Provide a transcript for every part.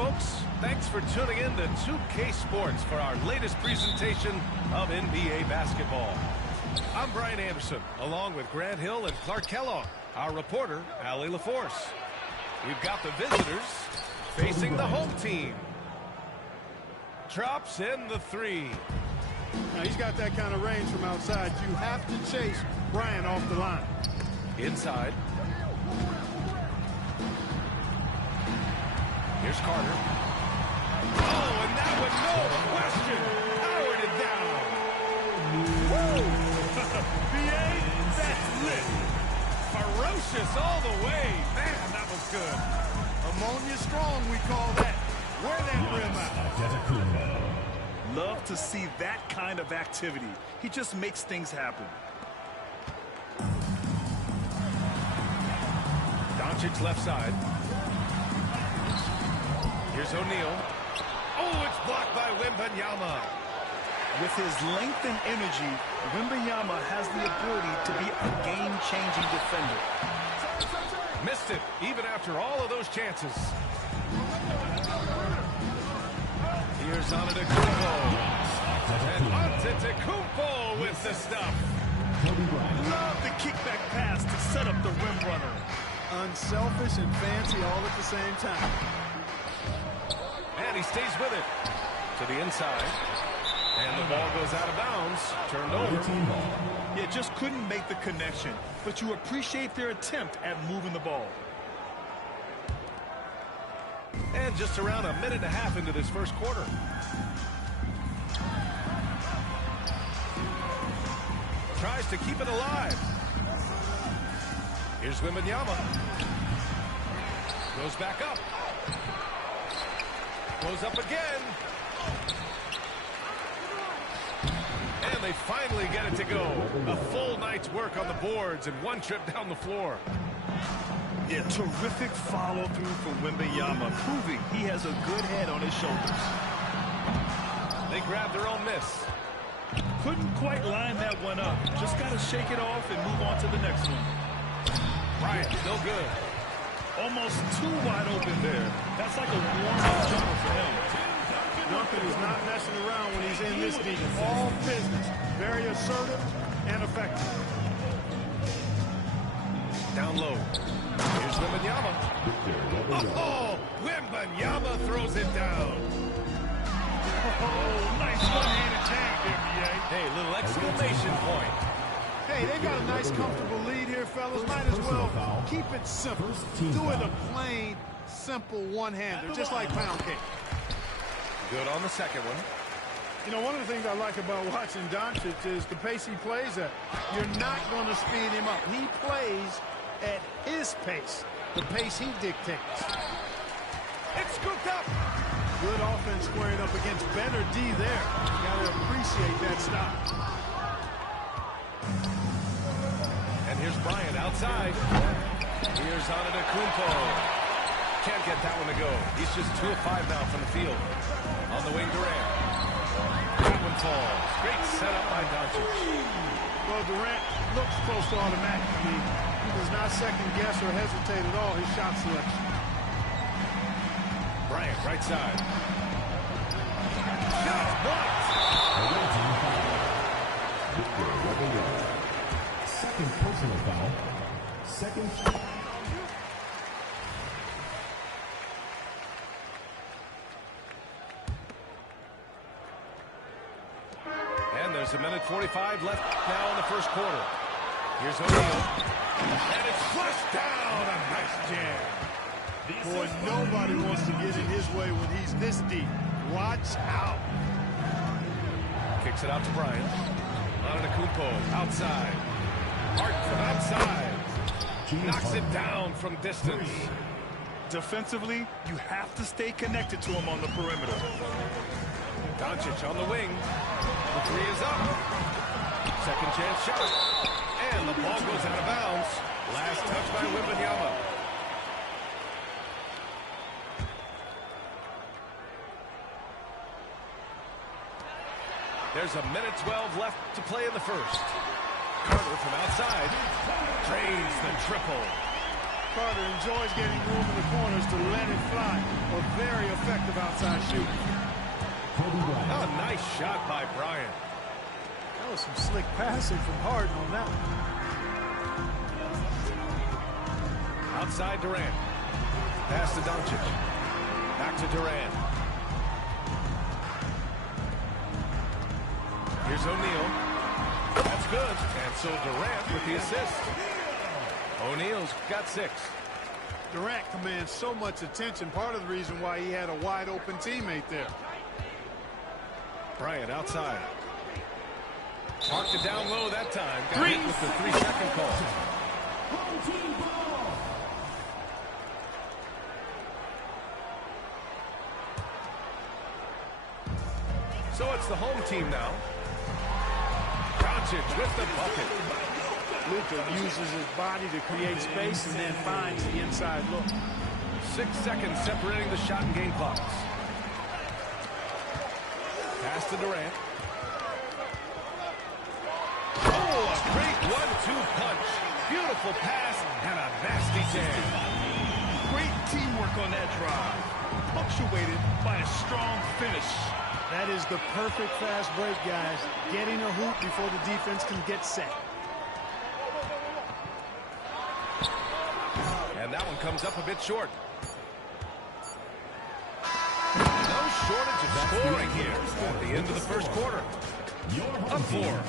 folks. Thanks for tuning in to 2K Sports for our latest presentation of NBA basketball. I'm Brian Anderson, along with Grant Hill and Clark Kellogg, our reporter, Allie LaForce. We've got the visitors facing the home team. Drops in the three. Now, he's got that kind of range from outside. You have to chase Bryant off the line. Inside. Here's Carter. Oh, and that one, no question, powered it down. Woo! BA, that's lit. Ferocious all the way. Man, that was good. Ammonia strong, we call that. Wear that rim out. Love to see that kind of activity. He just makes things happen. Doncic left side. Here's O'Neal. Oh, it's blocked by Wembanyama. With his length and energy, Wembanyama has the ability to be a game-changing defender. Missed it, even after all of those chances. Here's Antetokounmpo. And Antetokounmpo with the stuff. Love the kickback pass to set up the rim runner. Unselfish and fancy all at the same time. And he stays with it. To the inside. And the ball goes out of bounds. Turned over. Yeah, just couldn't make the connection. But you appreciate their attempt at moving the ball. And just around a minute and a half into this first quarter. Tries to keep it alive. Here's Wembanyama. Goes back up. Goes up again. And they finally get it to go. A full night's work on the boards and one trip down the floor. Yeah, terrific follow-through from Wembanyama, proving he has a good head on his shoulders. They grab their own miss. Couldn't quite line that one up. Just got to shake it off and move on to the next one. Bryant, no good. Almost too wide open there. That's like a warm-up jumper for him. Duncan is not messing around when he's in this deep. All business. Very assertive and effective. Down low. Here's Wembanyama. Oh, Wembanyama throws it down. Oh, nice one-handed jam, NBA. Hey, little exclamation point. Hey, they got a nice, comfortable lead here, fellas. Might as well keep it simple. Do it a plain, simple one-hander, just like pound cake. Good on the second one. You know, one of the things I like about watching Doncic is the pace he plays at. You're not going to speed him up. He plays at his pace, the pace he dictates. It's scooped up. Good offense squaring up against better D there. Got to appreciate that stop. And here's Bryant outside. Here's Antetokounmpo. Can't get that one to go. He's just 2 of 5 now from the field. On the wing, Durant. That one falls. Great setup by Doncic. Well, Durant looks close to automatic. I mean, he does not second guess or hesitate at all his shot selection. Bryant, right side. Shot blocked. Second personal foul. Second. And there's a minute 45 left now in the first quarter. Here's O'Neal. And it's flushed down. A nice jam. Boy, nobody wants to get in his way when he's this deep. Watch out. Kicks it out to Bryant. Antetokounmpo outside. Hart from outside. Knocks it down from distance. Defensively, you have to stay connected to him on the perimeter. Doncic on the wing. The three is up. Second chance shot. And the ball goes out of bounds. Last touch by Wembanyama. There's a minute 12 left to play in the first. Carter from outside. Drains the triple. Carter enjoys getting room in the corners to let it fly. A very effective outside shooter. Oh, nice shot by Bryant. That was some slick passing from Harden on that one. Outside Durant. Pass to Doncic. Back to Durant. Here's O'Neal. That's good. And so Durant with the assist. O'Neal's got 6. Durant commands so much attention. Part of the reason why he had a wide open teammate there. Bryant outside. Parked it down low that time. Got hit with the 3-second call. So it's the home team now. Doncic with the bucket. Luka uses his body to create space and then finds the inside look. 6 seconds separating the shot and game clocks. Pass to Durant. Oh, a great 1-2 punch. Beautiful pass and a nasty jam. Great teamwork on that drive, punctuated by a strong finish. That is the perfect fast break, guys. Getting a hoop before the defense can get set. And that one comes up a bit short. No shortage of scoring here at the end of the first quarter. Up 4.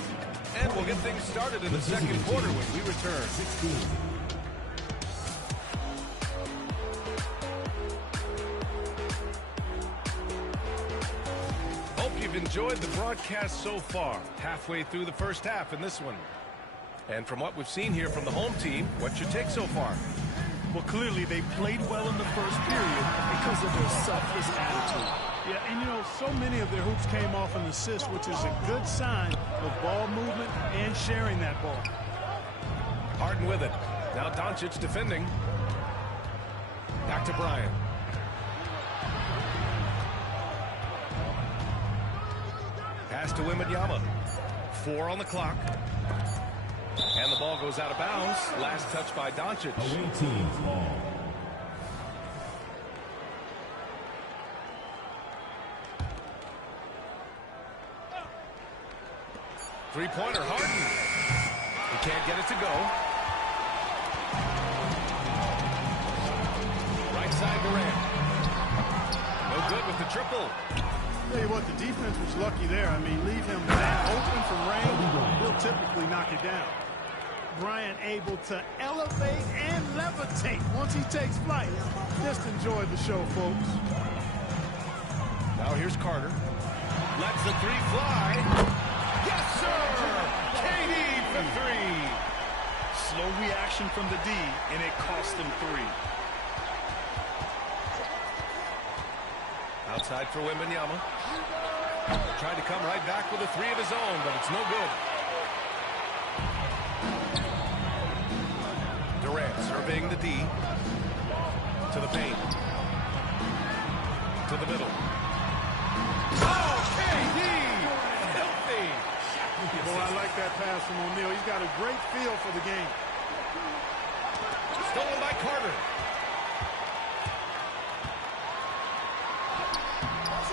And we'll get things started in the second quarter when we return. Hope you've enjoyed the broadcast so far. Halfway through the first half in this one. And from what we've seen here from the home team, what's your take so far? Well, clearly they played well in the first period because of their selfless attitude. Yeah, and you know, so many of their hoops came off an assist, which is a good sign of ball movement and sharing that ball. Harden with it. Now Doncic defending. Back to Bryant. Pass to Wembanyama. 4 on the clock. And the ball goes out of bounds. Last touch by Doncic. Away team ball. Three-pointer, Harden. He can't get it to go. Right side, Durant. No good with the triple. Tell you what, the defense was lucky there. I mean, leave him that open from range, he'll typically knock it down. Bryant able to elevate and levitate once he takes flight. Just enjoy the show, folks. Now here's Carter. Lets the 3 fly. Yes, sir! KD for 3. Slow reaction from the D, and it cost him 3. Outside for Wembanyama. Tried to come right back with a 3 of his own, but it's no good. Durant surveying the D. To the paint. To the middle. Oh, KD! Filthy! Boy, I like that pass from O'Neal. He's got a great feel for the game. Stolen by Carter.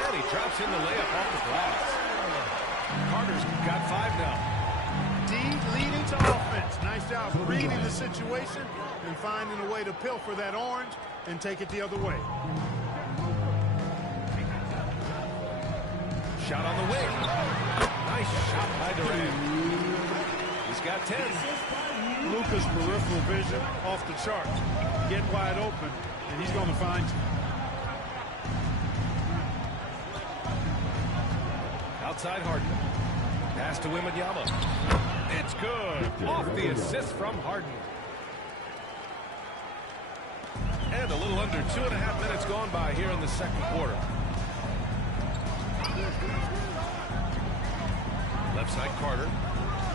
And he drops in the layup off the glass. Carter's got 5 now. D leading to offense. Nice job reading the situation and finding a way to pilfer that orange and take it the other way. Shot on the wing. Nice shot by Durant. He's got 10. Luka's peripheral vision off the charts. Get wide open, and he's going to find you. Outside Harden. Pass to Wembanyama. It's good. Off the assist from Harden. And a little under 2.5 minutes gone by here in the second quarter. Left side Carter.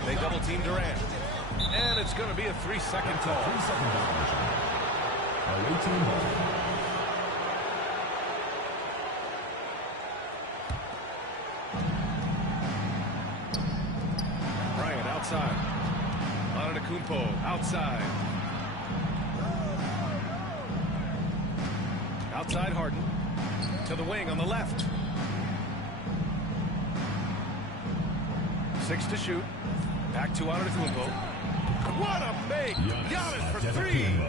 They double team Durant. And it's going to be a 3-second call. 3-second violation. Away team ball. Outside. Antetokounmpo outside. Outside Harden. To the wing on the left. 6 to shoot. Back to Antetokounmpo. What a make! Giannis for 3.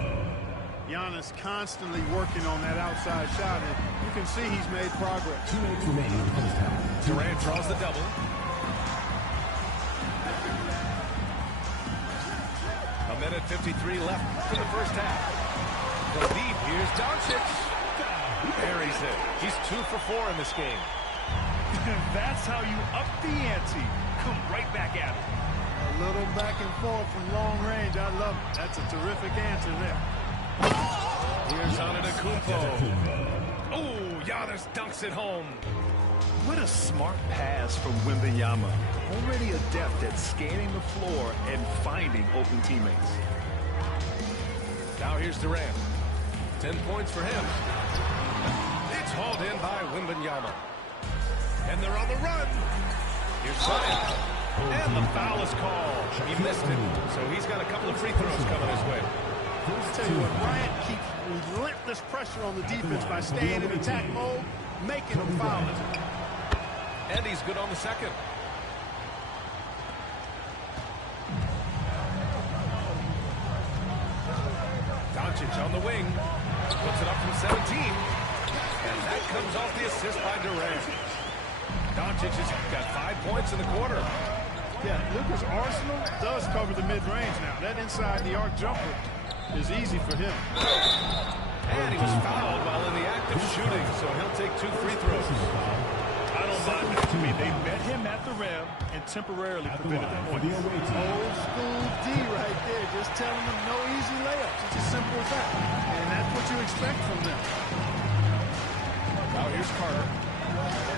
Giannis constantly working on that outside shot, and you can see he's made progress. 2 minutes remaining in the first half. Durant draws the double. A minute 53 left in the first half. From deep, here's Doncic. Buries it. He's 2 for 4 in this game. That's how you up the ante. Come right back at it. A little back and forth from long range. I love it. That's a terrific answer there. Here's Antetokounmpo. Oh, Giannis dunks it home. What a smart pass from Wembanyama. Already adept at scanning the floor and finding open teammates. Now here's Durant. 10 points for him. It's hauled in by Wembanyama. And they're on the run. Here's Bryant. And the foul is called. He missed it, so he's got a couple of free throws coming his way. I'll tell you what, Bryant keeps relentless pressure on the defense by staying in attack mode, making them foul it. And he's good on the second. Doncic on the wing. Puts it up from 17. And that comes off the assist by Durant. Doncic has got 5 points in the quarter. Yeah, Luka's arsenal does cover the mid-range now. That inside the arc jumper is easy for him. And he was fouled while in the act of shooting, so he'll take 2 free throws. I don't mind that. To me, they met him at the rim and temporarily prevented the point. Old school D right there, just telling them no easy layups. It's as simple as that. And that's what you expect from them. Now here's Carter.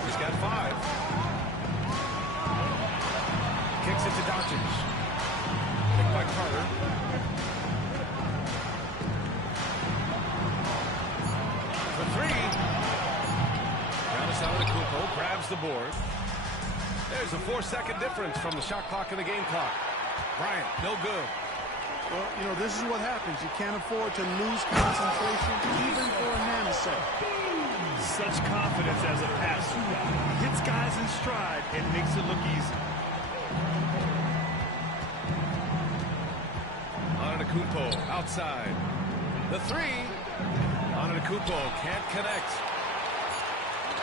He's got 5. Kicks it to Doncic. Picked by Carter. For 3. Giannis Antetokounmpo grabs the board. There's a 4-second difference from the shot clock and the game clock. Bryant, no good. Well, you know, this is what happens. You can't afford to lose concentration even for a nanosecond. Such confidence as a passer. He hits guys in stride and makes it look easy. Antetokounmpo outside. The 3. Antetokounmpo can't connect.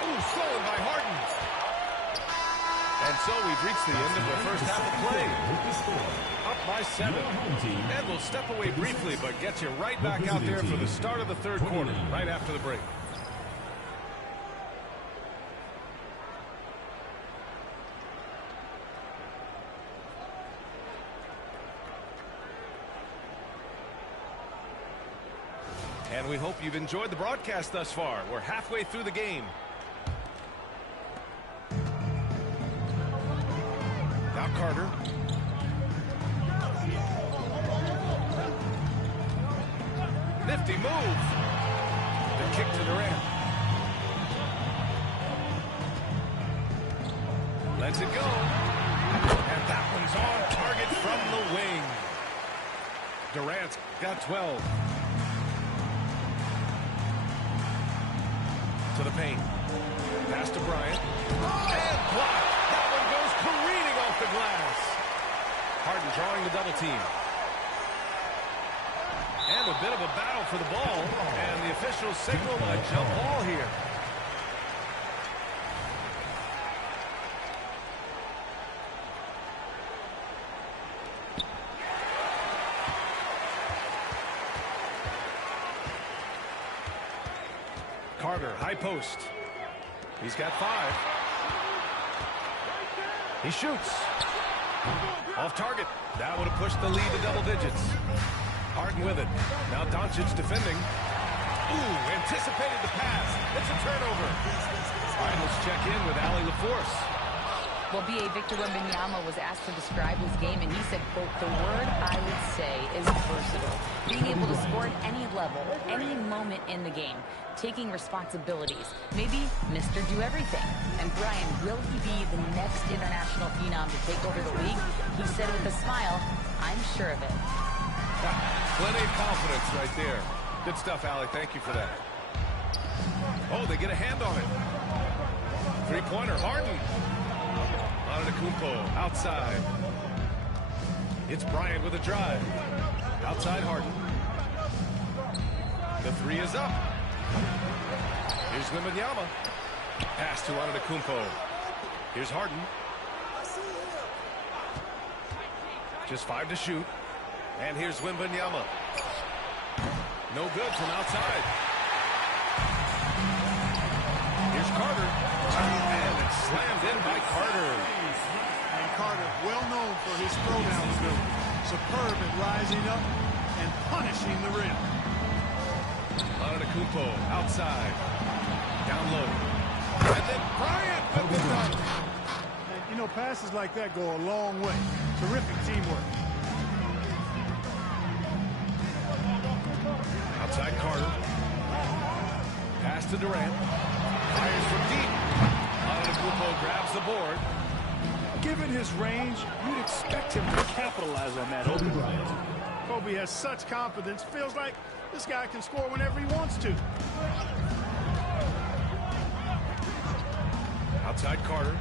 Oh, stolen by Harden. And so we've reached the end of the first half of play. Up by 7. And we'll step away briefly, but get you right back out there for the start of the third quarter, right after the break. And we hope you've enjoyed the broadcast thus far. We're halfway through the game. Now Carter. Nifty move. The kick to Durant. Lets it go. And that one's on target from the wing. Durant's got 12. To the paint. Pass to Bryant. And blocked. That one goes careening off the glass. Harden drawing the double team. And a bit of a battle for the ball. And the officials signal a jump ball here. Carter, high post. He's got 5. He shoots. Off target. That would have pushed the lead to double digits. Harden with it. Now Doncic defending. Ooh, anticipated the pass. It's a turnover. All right, let's check in with Allie LaForce. Well, B.A. Victor Wembanyama was asked to describe his game, and he said, quote, "The word I would say is versatile. Being able to score at any level, any moment in the game, taking responsibilities, maybe Mr. Do Everything." And Brian, will he be the next international phenom to take over the league? He said with a smile, "I'm sure of it." Plenty of confidence right there. Good stuff, Allie. Thank you for that. Oh, they get a hand on it. Three-pointer, Harden. Antetokounmpo outside. It's Bryant with a drive. Outside Harden. The three is up. Here's Wembanyama. Pass to Antetokounmpo. Here's Harden. Just 5 to shoot. And here's Wembanyama. No good from outside. Here's Carter. And it's slammed in by Carter. And Carter, well known for his throwdown ability. Superb at rising up and punishing the rim. Antetokounmpo outside. Down low. And then Bryant with the dunk. And, you know, passes like that go a long way. Terrific teamwork. Outside Carter. Pass to Durant. Fires from deep. Antetokounmpo grabs the board. Given his range, you'd expect him to capitalize on that open. Kobe has such confidence. Feels like this guy can score whenever he wants to. Outside Carter.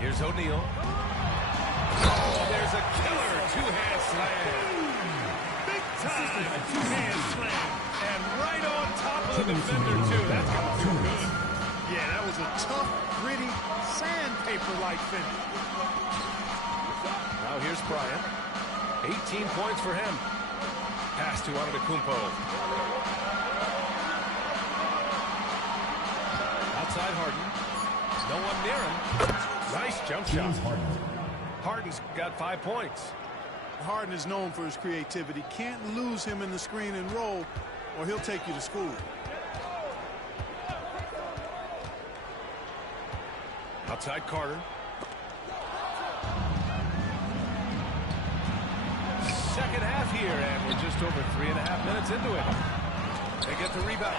Here's O'Neal. Oh, there's a killer two-hand slam. Big time two-hand slam. And right on top of the defender, too. That's going to feel good. Yeah, that was a tough, gritty, sandpaper-like finish. Now here's Bryant. 18 points for him. Pass to Antetokounmpo. Outside Harden. No one near him. Nice jump shot. Harden's got 5 points. Harden is known for his creativity. Can't lose him in the screen and roll, or he'll take you to school. Outside Carter. Second half here, and we're just over 3.5 minutes into it. They get the rebound.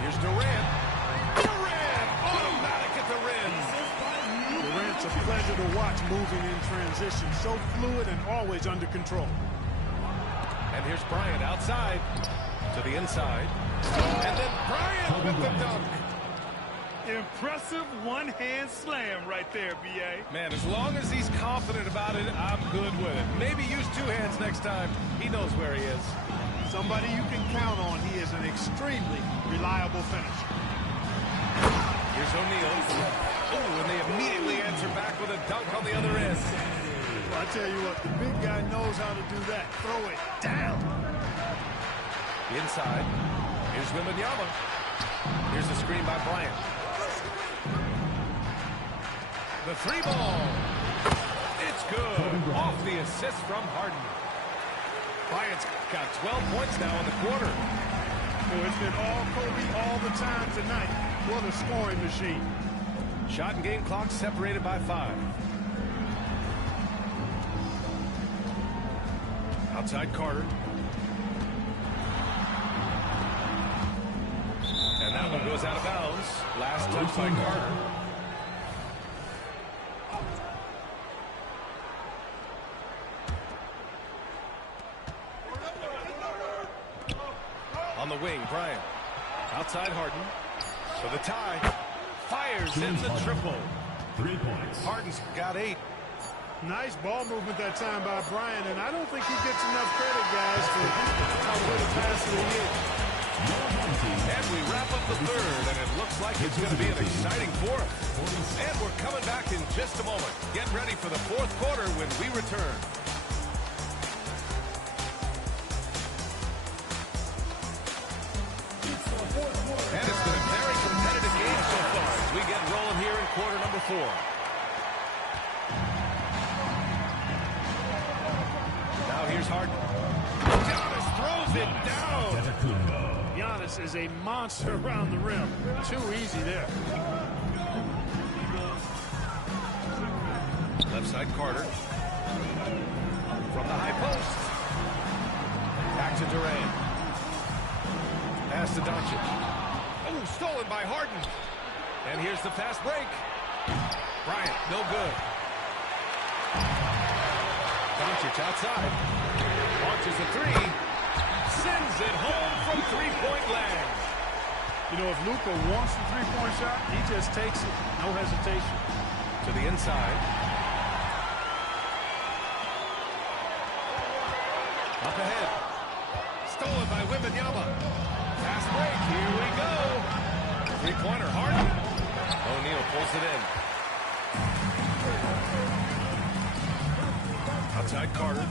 Here's Durant. Durant! Automatic at the rim. Durant's a pleasure to watch moving in transition. So fluid and always under control. And here's Bryant outside to the inside. And then Bryant with the dunk. Impressive one-hand slam right there, B.A. Man, as long as he's confident about it, I'm good with it. Maybe use 2 hands next time. He knows where he is. Somebody you can count on. He is an extremely reliable finisher. Here's O'Neal. Oh, and they immediately answer back with a dunk on the other end. Well, I tell you what, the big guy knows how to do that. Throw it down. Inside. Here's Wembanyama. Here's the screen by Bryant. The 3-ball. It's good. Off the assist from Harden. Bryant's got 12 points now in the quarter. Boy, it's been all Kobe all the time tonight. What a scoring machine. Shot and game clock separated by 5. Outside Carter. And that one goes out of bounds. Last touch by Carter. On the wing, Bryant. Outside Harden. For the tie. Fires in the triple. 3 points. Harden's got 8. Nice ball movement that time by Bryant, and I don't think he gets enough credit, guys, for how good a passer he is. And we wrap up the third, and it looks like it's going to be an exciting fourth. And we're coming back in just a moment. Get ready for the fourth quarter when we return. And it's been a very competitive game so far as we get rolling here in quarter number 4. Now here's Harden. Giannis throws it down. Giannis is a monster around the rim. Too easy there. Left side Carter. From the high post. Back to Durant. Pass to Doncic. Oh, stolen by Harden. And here's the fast break. Bryant, no good. Doncic outside. Launches a 3. sends it home from three-point land. You know, if Luka wants the three-point shot, he just takes it. No hesitation. To the inside. Up ahead. Stolen by Wembanyama. Fast break. Here we go. Three-pointer. Harden. O'Neal pulls it in. Outside Carter.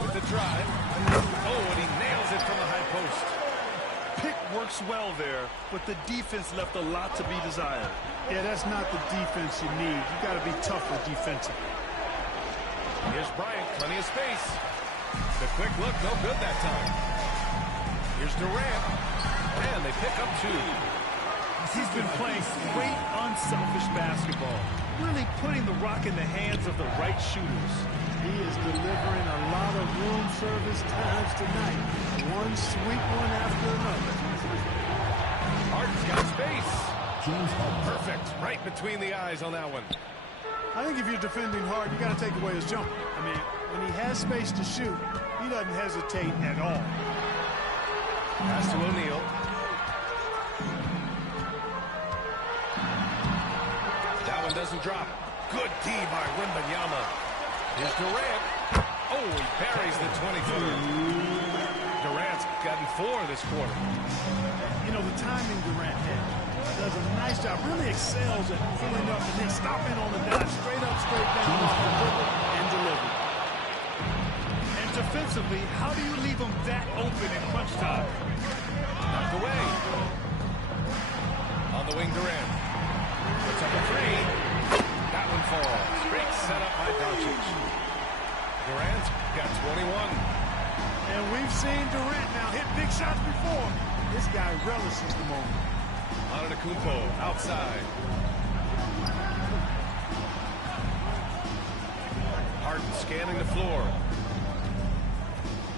With the drive. Oh, and he nails it from the high post. Pick works well there, but the defense left a lot to be desired. Yeah, that's not the defense you need. You got to be tougher defensively. Here's Bryant, plenty of space. The quick look, no good that time. Here's Durant, and they pick up two. He's been playing great, unselfish basketball, really putting the rock in the hands of the right shooters. He is delivering a lot of room service times tonight. One sweet one after another. Harden's got space. James Harden. Perfect, right between the eyes on that one. I think if you're defending hard, you got to take away his jumper. I mean, when he has space to shoot, he doesn't hesitate at all. Pass to O'Neal. That one doesn't drop. Good D by Wembanyama. Here's Durant. Oh, he buries the 23rd. Durant's gotten 4 this quarter. You know, the timing Durant had does a nice job, really excels at pulling up and then stopping on the dime, straight up, straight down, off the dribble, and deliver. And defensively, how do you leave them that open in crunch time? Knocked away. On the wing, Durant. Puts up a 3. That one falls. Great setup by Doncic. Durant's got 21. And we've seen Durant now hit big shots before. This guy relishes the moment. Antetokounmpo outside. Harden scanning the floor.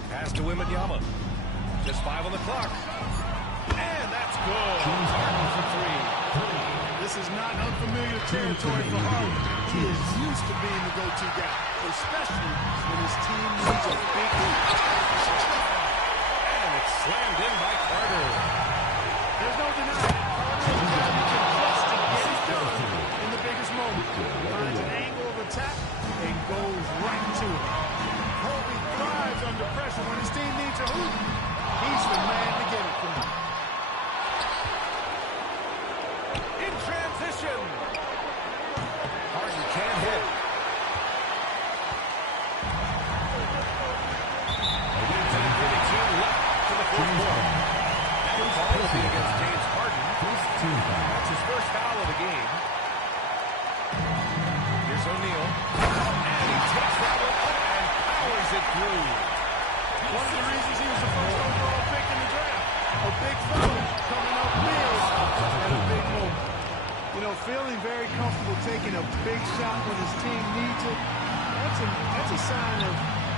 Pass to Wembanyama. Just 5 on the clock. And that's good. Harden for 3. This is not unfamiliar territory for Harden. He is used to being the go-to guy, especially when his team needs a big lead. And it's slammed in by Carter. There's no denying it. Carter is just to get it done in the biggest moment. Finds an angle of attack and goes right to it. Kobe thrives under pressure when his team needs a hoop. He's the man to get it from him. In transition. Harden can't hit. Left to the fourth quarter. That ball will be against James Harden. That's his first foul of the game. Here's O'Neal. And he takes that one up and powers it through. One of the reasons he was the first overall pick in the draft. A big foul coming up big at a big moment. You know, feeling very comfortable taking a big shot when his team needs it. That's a sign of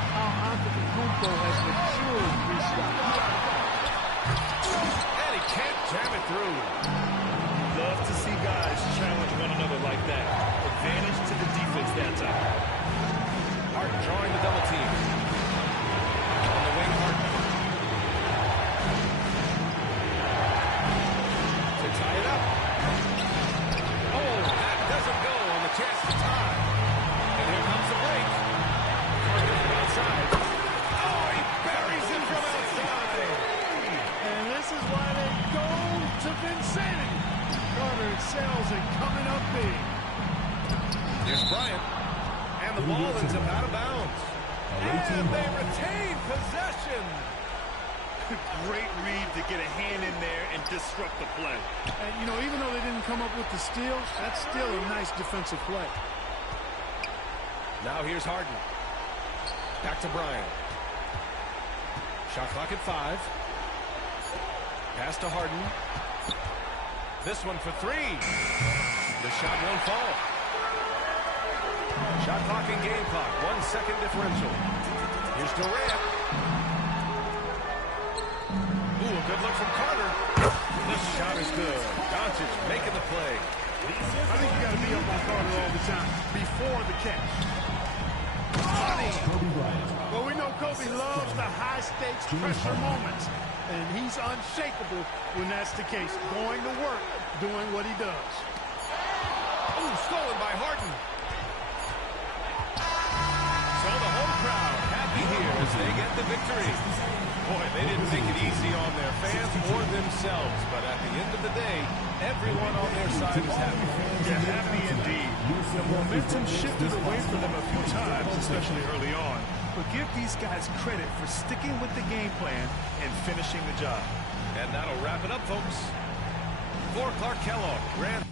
how Antetokounmpo has matured recently. And he can't jam it through. Love to see guys challenge one another like that. Advantage to the defense that time. Harden drawing the double team. On the wing, Harden. To tie it up. Oh, that doesn't go on the chance to tie. And here comes the break. Carter from outside. Oh, he buries it from outside. And this is why they go to Vincennes. Carter excels at coming up big. Here's Bryant. And the ball ends up out of bounds. And they retain possession. Great read to get a hand in there and disrupt the play. And, you know, even though they didn't come up with the steal, that's still a nice defensive play. Now here's Harden. Back to Bryant. Shot clock at 5. Pass to Harden. This one for 3. The shot won't fall. Shot clock and game clock. 1 second differential. Here's Durant. Ooh, a good look from Carter. This shot is good. Doncic making the play. I think you got to be up on Carter all the time before the catch. money. Kobe Bryant. Well, we know Kobe loves the high-stakes pressure moments, and he's unshakable when that's the case. Going to work, doing what he does. Oh, stolen by Harden. So the home crowd happy here as they get the victory. Boy, they didn't make it easy on their fans or themselves, but at the end of the day, everyone on their side is happy. Yeah, happy indeed. The momentum shifted away from them a few times, especially early on. But give these guys credit for sticking with the game plan and finishing the job. And that'll wrap it up, folks. For Clark Kellogg, Grant.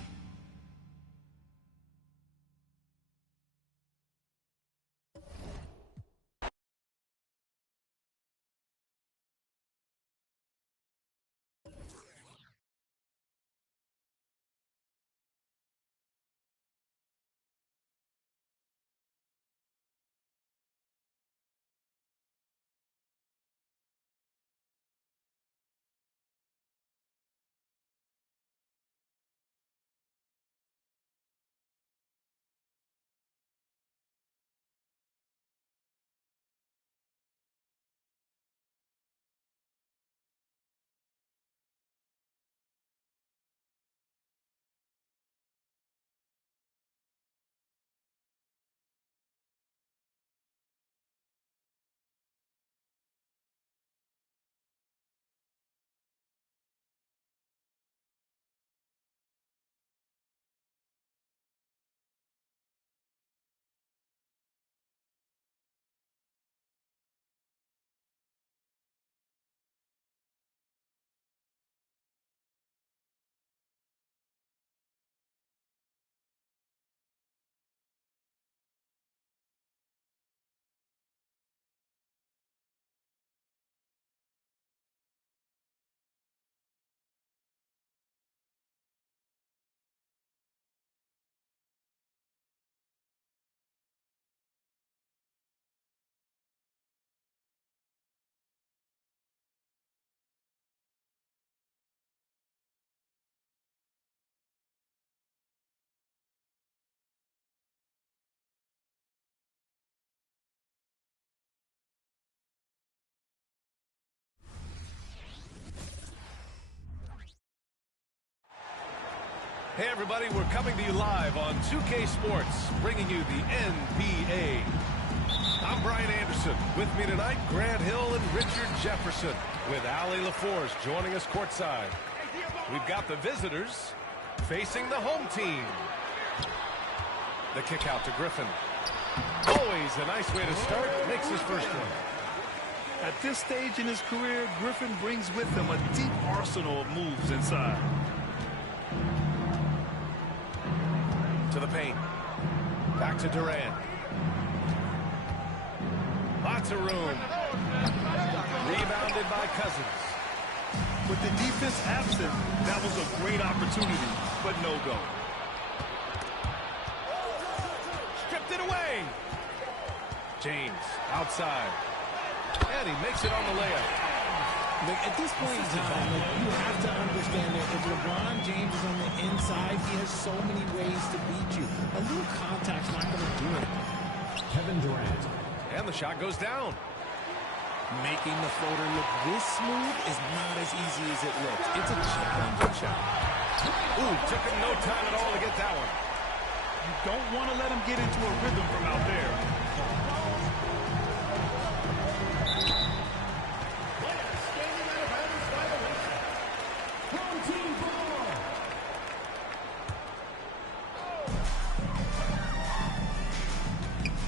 Hey, everybody, we're coming to you live on 2K Sports, bringing you the NBA. I'm Brian Anderson. With me tonight, Grant Hill and Richard Jefferson, with Allie LaForce joining us courtside. We've got the visitors facing the home team. The kick out to Griffin. Always a nice way to start. Makes his first one. At this stage in his career, Griffin brings with him a deep arsenal of moves inside. To the paint. Back to Durant. Lots of room. Rebounded by Cousins. With the defense absent, that was a great opportunity, but no go. Stripped it away. James outside. And he makes it on the layup. At this point in time, you have to understand that if LeBron James is on the inside, he has so many ways to beat you. A little contact's not going to do it. Kevin Durant. And the shot goes down. Making the floater look this smooth is not as easy as it looks. It's a challenging shot. Ooh, took him no time at all to get that one. You don't want to let him get into a rhythm from out there.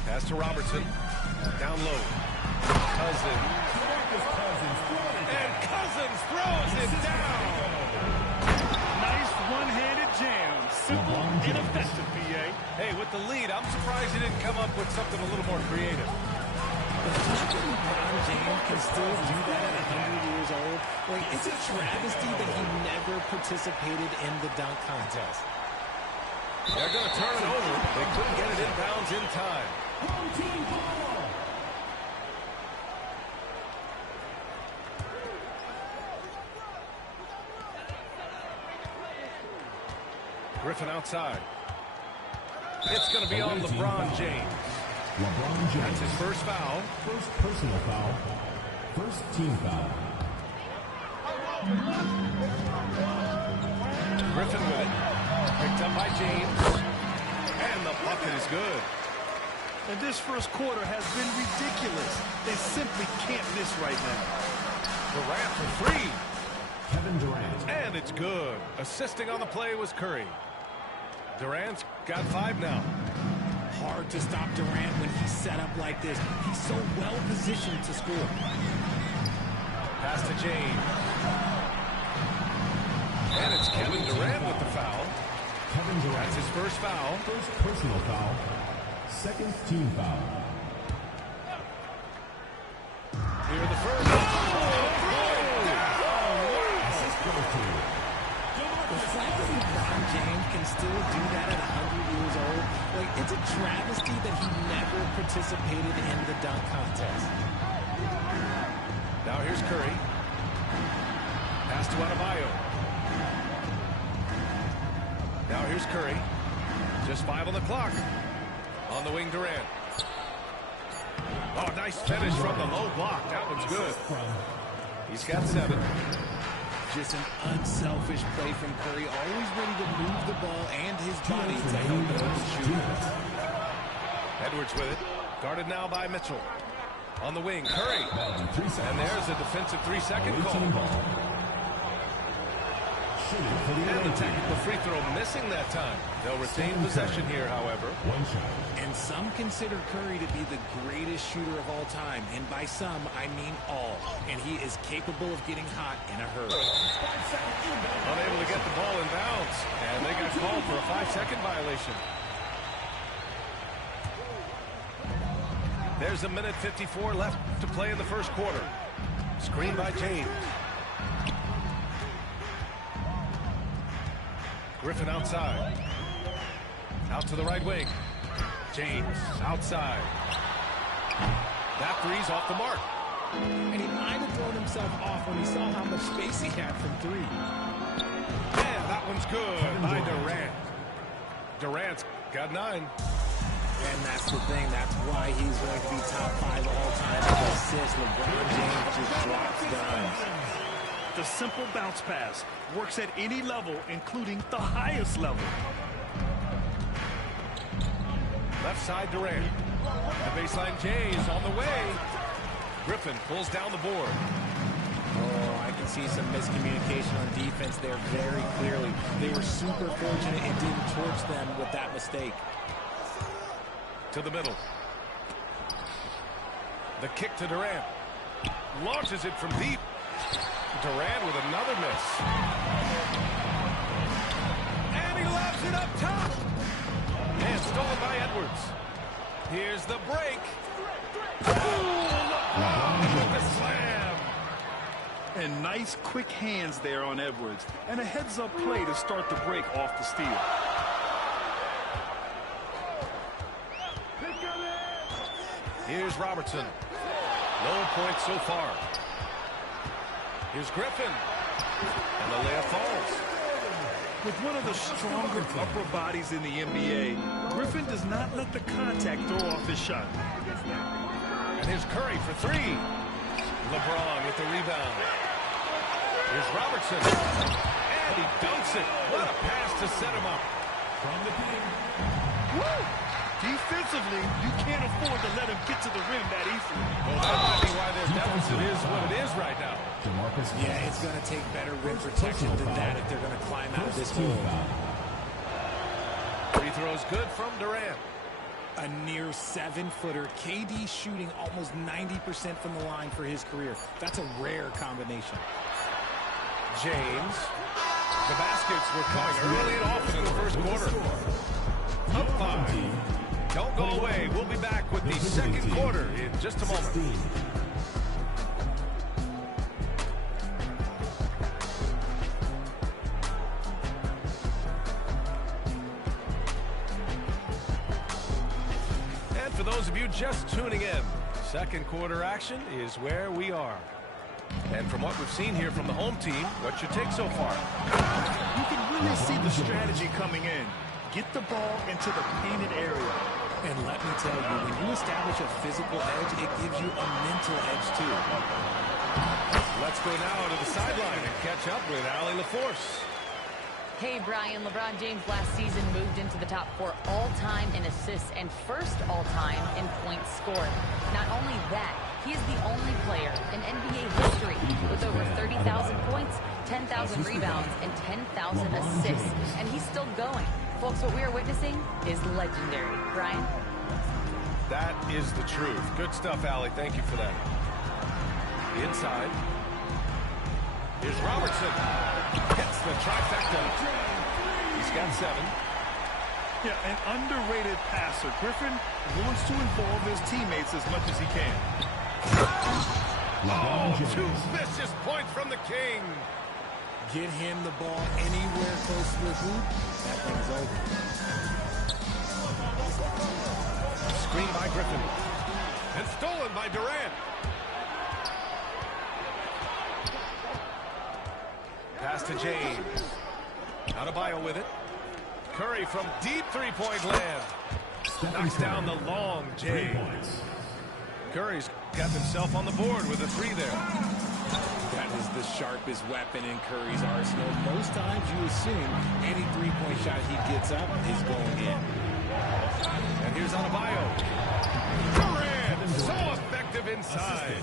Pass to Robertson. Down low. Cousins. And Cousins throws it down. Nice one-handed jam. Simple and effective, PA. Hey, with the lead, I'm surprised he didn't come up with something a little more creative. The fact that LeBron James can still do that at 100 years old, like, it's a travesty that he never participated in the dunk contest. They're going to turn it over. They couldn't get it inbounds in time. Griffin outside. It's going to be on LeBron James. LeBron James. That's his first foul. First personal foul. First team foul. Griffin with it. Picked up by James. And the bucket is good. And this first quarter has been ridiculous. They simply can't miss right now. Durant for three. Kevin Durant. And it's good. Assisting on the play was Curry. Durant's got 5 now. Hard to stop Durant when he's set up like this. He's so well positioned to score. Pass to James. And it's Kevin Durant with the foul. Kevin Durant. That's his first foul. First personal foul. Second team foul. Here the first. Assist goes to The fact that LeBron James can still do that at 100 years old, like, it's a travesty that he never participated in the dunk contest. Now here's Curry. Pass to Adebayo. Now here's Curry. Just 5 on the clock. On the wing, Durant. Oh, nice finish from the low block. That one's good. He's got 7. Just an unselfish play from Curry, always ready to move the ball and his body to help the shooter. Edwards with it. Guarded now by Mitchell. On the wing, Curry. And there's a defensive 3-second call. And the technical free throw missing that time. They'll retain possession here, however. one shot. And some consider Curry to be the greatest shooter of all time. And by some, I mean all. And he is capable of getting hot in a hurry. Unable to get the ball in bounds. And they got called for a 5-second violation. There's a minute 54 left to play in the first quarter. Screen by James. Griffin outside. Out to the right wing. James outside. That three's off the mark. And he might have thrown himself off when he saw how much space he had from 3. And that one's good by Durant. Durant's got 9. And that's the thing. That's why he's going to be top 5 all time with assists. LeBron James just drops dimes. The simple bounce pass works at any level, including the highest level. Left side Durant. The baseline Jays on the way. Griffin pulls down the board. Oh, I can see some miscommunication on defense there very clearly. They were super fortunate it didn't torch them with that mistake. To the middle. The kick to Durant. Launches it from deep. Durant with another miss. And he lobs it up top. And stolen by Edwards. Here's the break. LeBron with the slam. And nice quick hands there on Edwards. And a heads-up play to start the break off the steal. Here's Robertson. No points so far. Here's Griffin. And the layup falls. With one of the stronger upper bodies in the NBA, Griffin does not let the contact throw off his shot. And here's Curry for 3. LeBron with the rebound. Here's Robertson. And he dunks it. What a pass to set him up. From the paint. Woo! Defensively, you can't afford to let him get to the rim that easily. Well, that might be why their deficit is what it is right now. Yeah, it's going to take better rim protection than that if they're going to climb out of this hole. Free throw's good from Durant. A near 7-footer. KD shooting almost 90% from the line for his career. That's a rare combination. James. The baskets were coming early and often in the first quarter. Up 5. Don't go away. We'll be back with the second quarter in just a moment. And for those of you just tuning in, second quarter action is where we are. And from what we've seen here from the home team, what's your take so far? You can really see the strategy coming in. Get the ball into the painted area. And let me tell you, when you establish a physical edge, it gives you a mental edge too. Let's go now to the sideline and catch up with Allie LaForce. Hey, Brian, LeBron James last season moved into the top 4 all-time in assists and first all-time in points scored. Not only that, he is the only player in NBA history with over 30,000 points, 10,000 rebounds, and 10,000 assists. And he's still going. Folks, what we are witnessing is legendary. Brian? That is the truth. Good stuff, Allie. Thank you for that. Inside. Here's Robertson. Hits the trifecta. He's got 7. Yeah, an underrated passer. Griffin wants to involve his teammates as much as he can. Oh, 2 vicious points from the King. Get him the ball anywhere close to the hoop, that thing's over. Screen by Griffin. And stolen by Durant. Pass to James. Adebayo with it. Curry from deep three-point land. Knocks down the long James. Curry's got himself on the board with a 3 there. That is the sharpest weapon in Curry's arsenal. Most times you assume any three-point shot he gets up is going in. And here's Adebayo. Durant, so effective inside.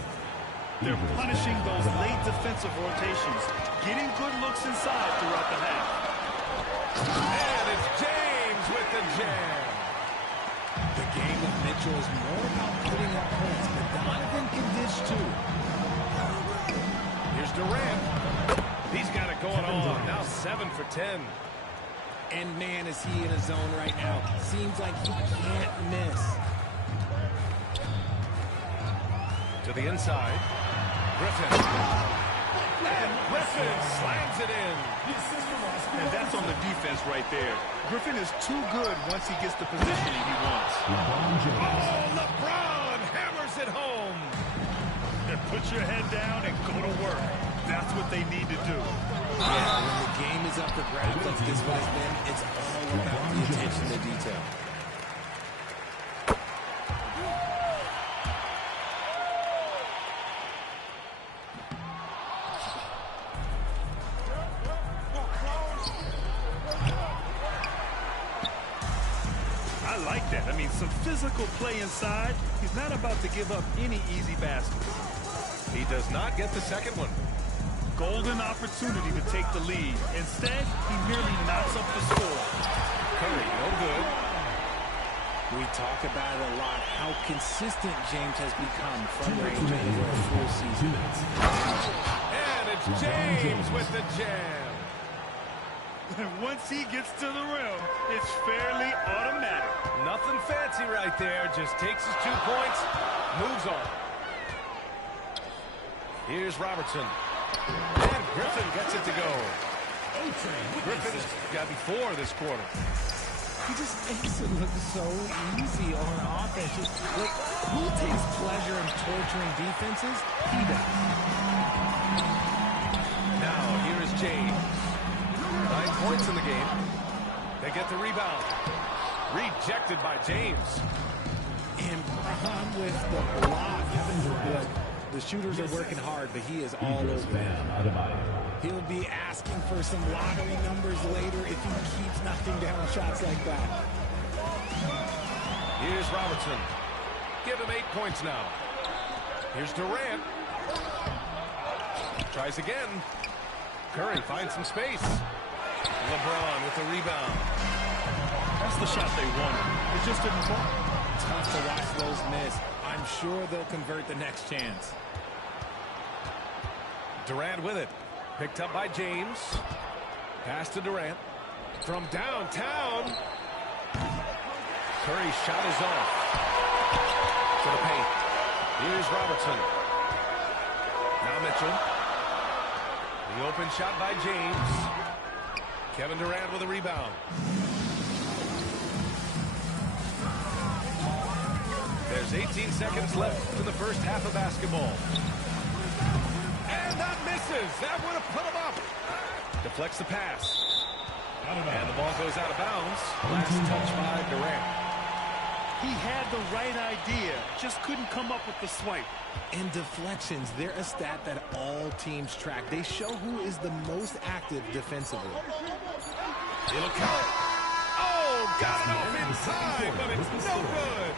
They're punishing those late defensive rotations, getting good looks inside throughout the half. And it's James with the jam. The game of Mitchell is more about putting up points, but Donovan can dish too. Here's Durant. He's got it going on. Now 7 for 10. And man, is he in a zone right now. Seems like he can't miss. To the inside. Griffin. And Griffin slams it in. And that's on the defense right there. Griffin is too good once he gets the positioning he wants. Oh, LeBron hammers it home. And put your head down and go to work. That's what they need to do. Yeah, when the game is up for grabs like this one has been, it's all about the attention to detail. I like that. I mean, some physical play inside. He's not about to give up any easy baskets. He does not get the second one. Golden opportunity to take the lead. Instead, he merely knocks up the score. Curry, no good. We talk about it a lot, how consistent James has become from range over a full season. And it's James with the jam. And once he gets to the rim, it's fairly automatic. Nothing fancy right there. Just takes his 2 points, moves on. Here's Robertson. And Griffin gets it to go. Griffin's got 4 this quarter. He just makes it look so easy on offense. Just, like, who takes pleasure in torturing defenses? He does. Now, here is James. 9 points in the game. They get the rebound. Rejected by James. And Braun with the block. The shooters are working hard, but he is all over. He'll be asking for some lottery numbers later if he keeps knocking down shots like that. Here's Robertson. Give him 8 points now. Here's Durant. Tries again. Curry finds some space. LeBron with the rebound. That's the shot they wanted. It just didn't fall. Tough to watch those miss. I'm sure they'll convert the next chance. Durant with it. Picked up by James. Pass to Durant. From downtown. Curry's shot is off. To the paint. Here's Robertson. Now Mitchell. The open shot by James. Kevin Durant with a rebound. There's 18 seconds left in the first half of basketball. And that misses. That would have put him up. Deflects the pass. And the ball goes out of bounds. Last touch by Durant. He had the right idea, just couldn't come up with the swipe. And deflections, they're a stat that all teams track. They show who is the most active defensively. It'll count. Oh, got it off inside, but it's no good.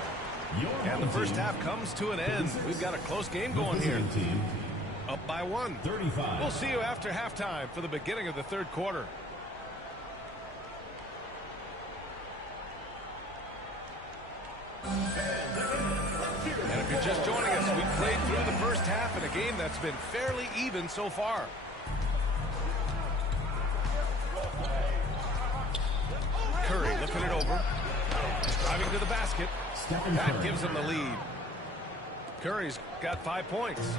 And the first half comes to an end. We've got a close game going here. Up by 1. 35. We'll see you after halftime for the beginning of the third quarter. And if you're just joining us, we played through the first half in a game that's been fairly even so far. Curry looking it over. Driving to the basket. That gives him the lead. Curry's got 5 points.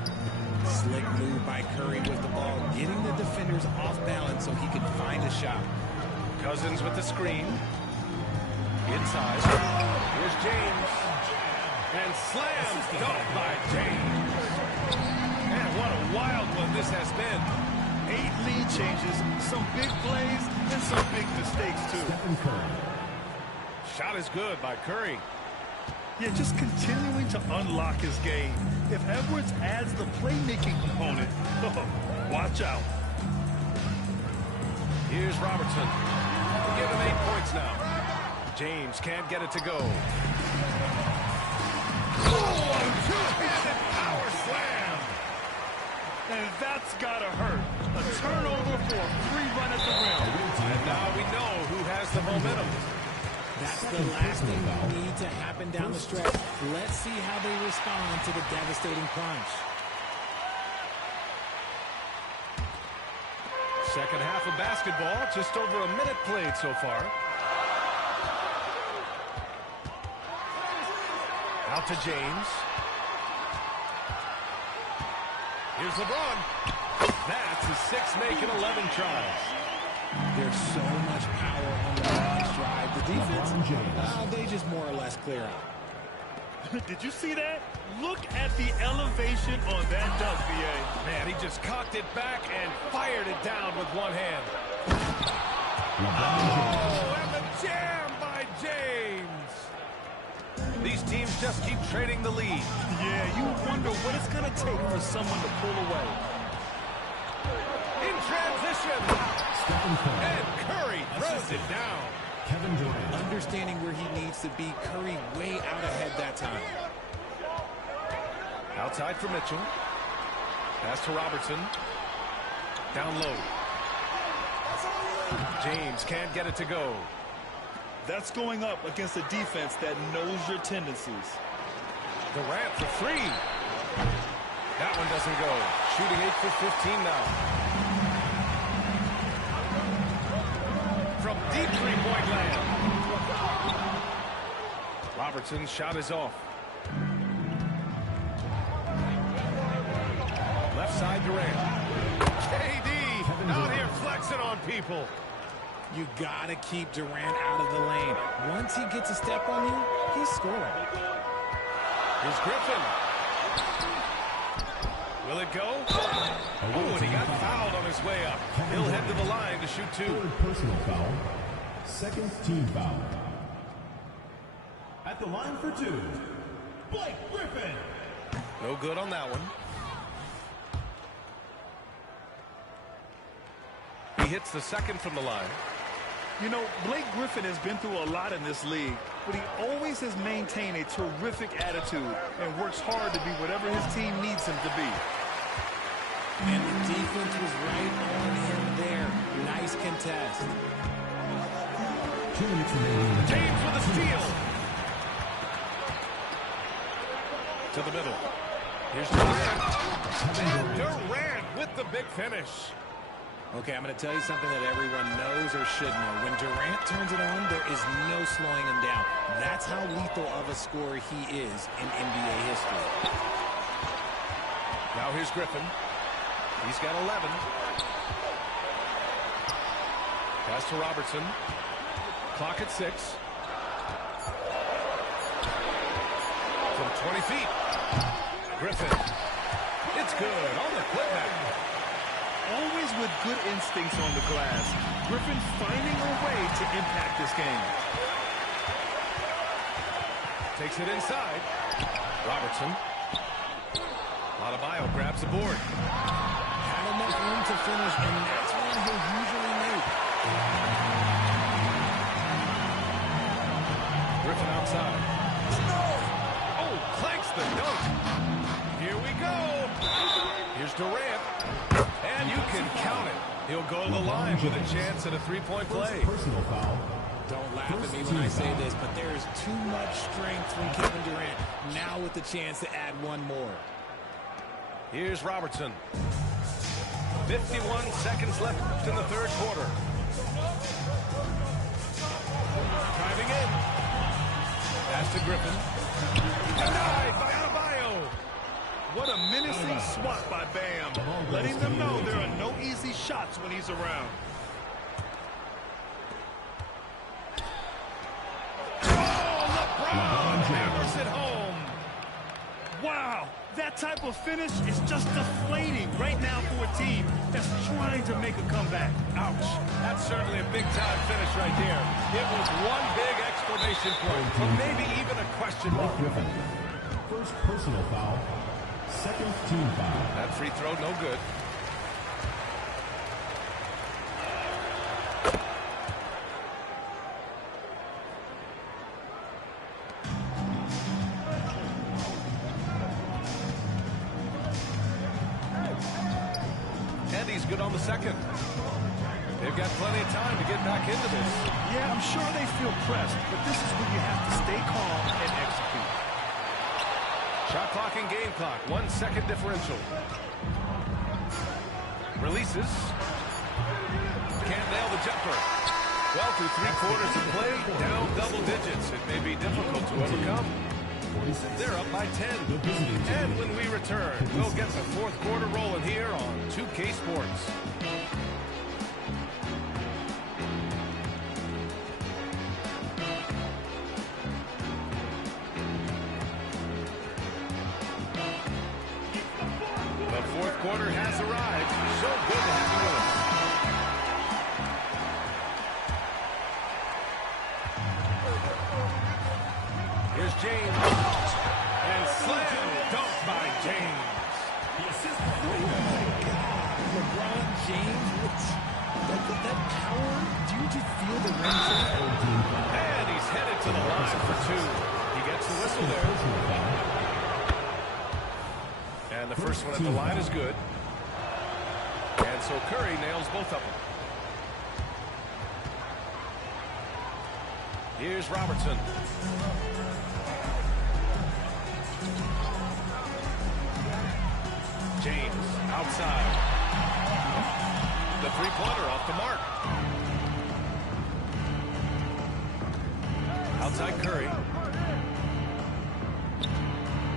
Slick move by Curry with the ball, getting the defenders off balance so he can find a shot. Cousins with the screen. Inside. Here's James. And slam dunk by James. Man, what a wild one this has been. 8 lead changes, some big plays, and some big mistakes, too. Shot is good by Curry. Yeah, just continuing to unlock his game. If Edwards adds the playmaking component, watch out. Here's Robertson. Give him 8 points now. James can't get it to go. Oh, a two-handed power slam. And that's got to hurt. A turnover for a free run at the rim. And now we know who has the momentum. That's the last thing we need to happen down the stretch. Let's see how they respond to the devastating crunch. Second half of basketball, just over a minute played so far. Out to James. Here's LeBron. That's his 6th make in 11 tries. There's so much power on the offense drive. The defense, they just more or less clear out. Did you see that? Look at the elevation on that dunk, VA. Man, he just cocked it back and fired it down with one hand. Oh, and the jam by James. These teams just keep trading the lead. Yeah, you wonder what it's going to take for someone to pull away. In transition. And Curry throws it down. Kevin Durant. Understanding where he needs to be, Curry way out ahead that time. Outside for Mitchell. Pass to Robertson. Down low. James can't get it to go. That's going up against a defense that knows your tendencies. Durant for 3. That one doesn't go. Shooting 8 for 15 now. From deep three-point land. Robertson's shot is off. Left side Durant. KD out here flexing on people. You gotta keep Durant out of the lane. Once he gets a step on you, he's scoring. Here's Griffin. Will it go? Oh, and he got fouled on his way up. He'll head to the line to shoot 2. Third personal foul. Second team foul. At the line for 2, Blake Griffin. No good on that one. He hits the second from the line. You know, Blake Griffin has been through a lot in this league, but he always has maintained a terrific attitude and works hard to be whatever his team needs him to be. And the defense was right on him there. Nice contest. 2 minutes remaining. James with a steal. To the middle. Here's Durant. And Durant with the big finish. Okay, I'm going to tell you something that everyone knows or should know. When Durant turns it on, there is no slowing him down. That's how lethal of a scorer he is in NBA history. Now here's Griffin. He's got 11. Pass to Robertson. Clock at 6. From 20 feet. Griffin. It's good on the putback. Always with good instincts on the glass. Griffin finding a way to impact this game. Takes it inside. Robertson. Adebayo grabs the board. Had enough room to finish, and that's one he'll usually make. Griffin outside. Oh, clanks the dunk. Here we go. Here's Durant. And you can count it. He'll go to the line with a chance at a three-point play. Personal foul. Don't laugh at me when I say this, but there is too much strength from Kevin Durant. Now with the chance to add one more. Here's Robertson. 51 seconds left in the third quarter. Driving in. Pass to Griffin. Denied by Adebayo. What a menacing swat by Bam. Letting them know there are no easy shots when he's around. LeBron hammers it home. Wow, that type of finish is just deflating right now for a team that's trying to make a comeback. Ouch. That's certainly a big-time finish right there. It was one big exclamation point, or maybe even a question mark. Griffin. First personal foul. Second team foul. That free throw, no good. And he's good on the second. They've got plenty of time to get back into this. Yeah, I'm sure they feel pressed, but this is where you have to stay calm and execute. Shot clock and game clock. 1 second differential. Releases. Can't nail the jumper. Well, through 3 quarters of play, down double digits. It may be difficult to overcome. They're up by 10. And when we return, we'll get the fourth quarter rolling here on 2K Sports. The fourth quarter has arrived. So good to have you with us. Here's James. And slam dunk by James. LeBron James, that power, do you just feel the rim shot? And he's headed to the line for 2. He gets the whistle there. And the first one at the line is good. And so Curry nails both of them. Here's Robertson. James outside. The three-pointer off the mark. Outside Curry.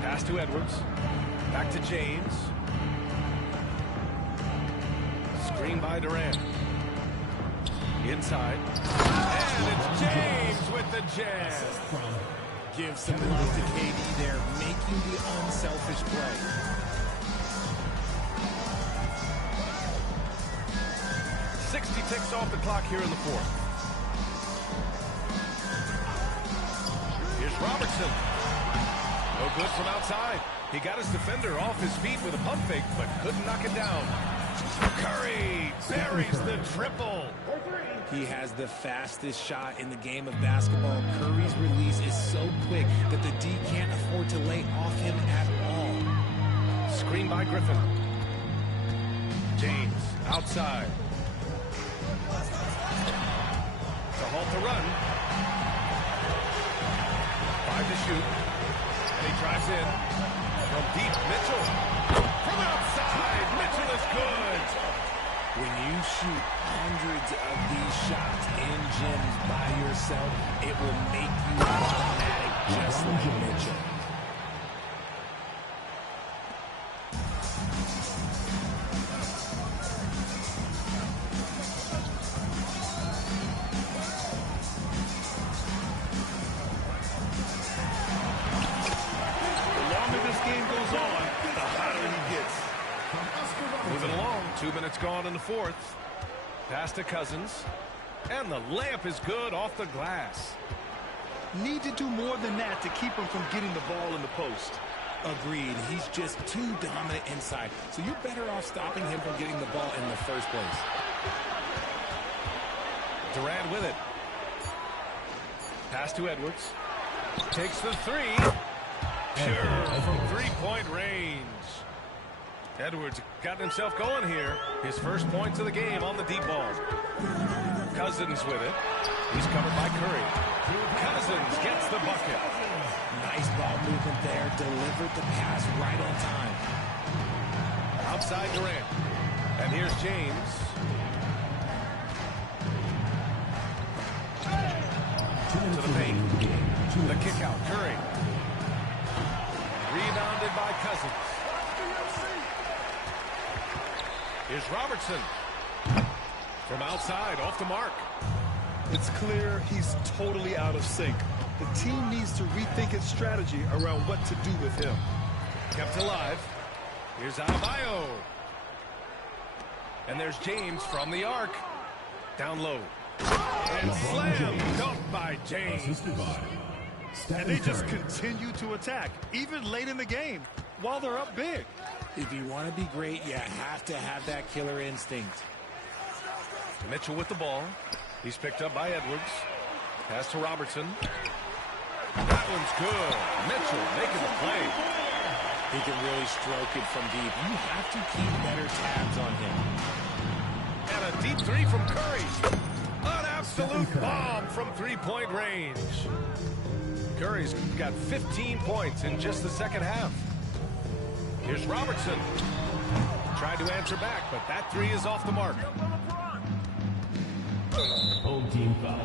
Pass to Edwards. Back to James. Screen by Durant. Inside. And it's James with the jam. Give some move to KD there, making the unselfish play. 60 ticks off the clock here in the fourth. Here's Robertson. No good from outside. He got his defender off his feet with a pump fake, but couldn't knock it down. Curry buries the triple. He has the fastest shot in the game of basketball. Curry's release is so quick that the D can't afford to lay off him at all. Screen by Griffin. James outside. To halt the run. 5 to shoot. And he drives in. From deep, Mitchell. From outside, Mitchell is good. When you shoot hundreds of these shots in gyms by yourself, it will make you automatic, just like Mitchell. The longer this game goes on, the hotter he gets. Moving along, 2 minutes gone in the fourth. Pass to Cousins. And the layup is good off the glass. need to do more than that to keep him from getting the ball in the post. Agreed. He's just too dominant inside. So you're better off stopping him from getting the ball in the first place. Durant with it. Pass to Edwards. Takes the three. Pure from three-point range. Edwards got himself going here. His first points of the game on the deep ball. Cousins with it. He's covered by Curry. Cousins gets the bucket. Nice ball movement there. Delivered the pass right on time. Outside Durant. And here's James. To the paint. The kick out. Curry. Rebounded by Cousins. Here's Robertson. From outside, off the mark. It's clear he's totally out of sync. The team needs to rethink its strategy around what to do with him. Kept alive. Here's Adebayo. And there's James from the arc. Down low. And slam dunk by James. And they just continue to attack, even late in the game, while they're up big. If you want to be great, you have to have that killer instinct. Mitchell with the ball. He's picked up by Edwards. Pass to Robertson. That one's good. Mitchell making the play. He can really stroke it from deep. You have to keep better tabs on him. And a deep three from Curry. An absolute bomb from three-point range. Curry's got 15 points in just the second half. Here's Robertson. Tried to answer back, but that three is off the mark. Home team foul.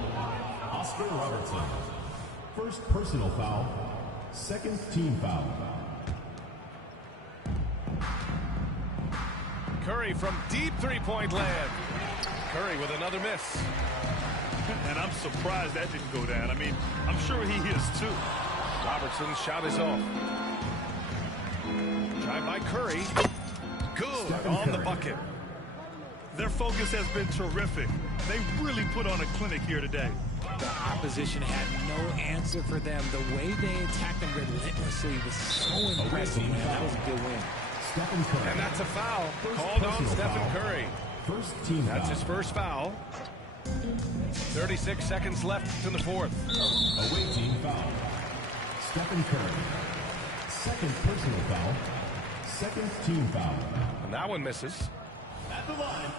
Oscar Robertson. First personal foul. Second team foul. Curry from deep three-point land. Curry with another miss. And I'm surprised that didn't go down. I mean, I'm sure he is too. Robertson's shot is off. Drive by Curry. Good on the bucket. Their focus has been terrific. They really put on a clinic here today. The opposition had no answer for them. The way they attacked them relentlessly was so impressive, man. That was a good win. And that's a foul called on Stephen Curry. First team foul. That's his first foul. 36 seconds left in the fourth. Away team foul. Stephen Curry. Second personal foul. Second team foul. And that one misses. At the line,